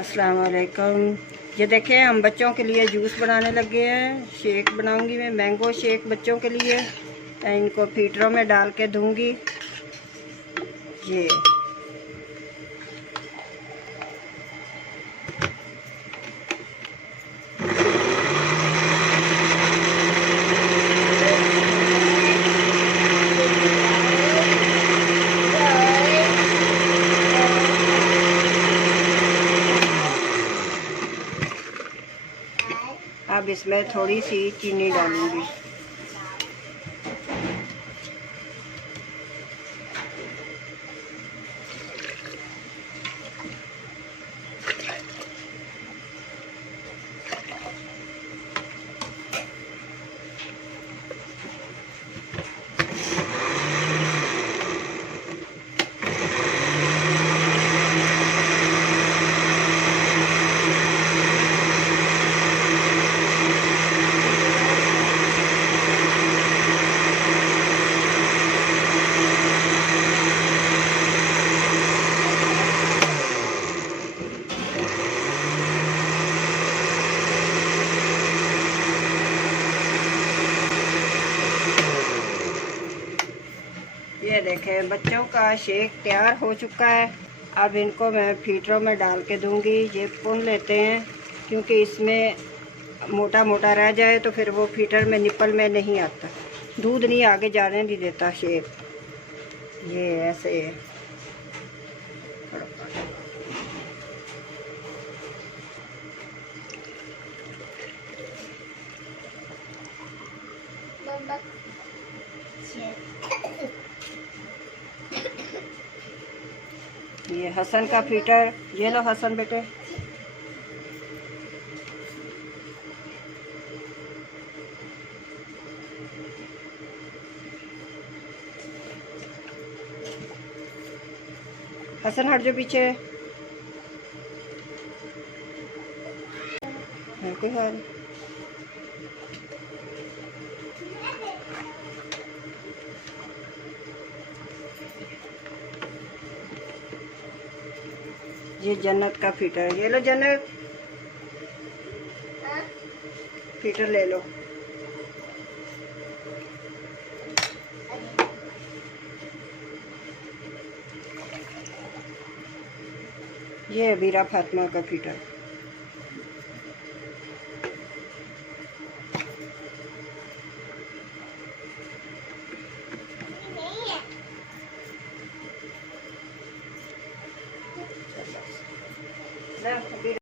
अस्सलाम वालेकुम। ये देखें, हम बच्चों के लिए जूस बनाने लगे हैं। शेक बनाऊंगी मैं, मैंगो शेक बच्चों के लिए। इनको फीटरों में डाल के दूंगी। ये अब इसमें थोड़ी सी चीनी डालूंगी। ये देखें, बच्चों का शेक तैयार हो चुका है। अब इनको मैं फीटरों में डाल के दूंगी। ये पुन लेते हैं, क्योंकि इसमें मोटा मोटा रह जाए तो फिर वो फीटर में निपल में नहीं आता, दूध नहीं आगे जाने नहीं देता शेक। ये ऐसे ये हसन का फीटर। ये लो हसन बेटे। हसन हट जो पीछे। कोई हाल। ये जन्नत का फीटर। ये लो जन्नत, फीटर ले लो। ये अबीरा फातिमा का फीटर।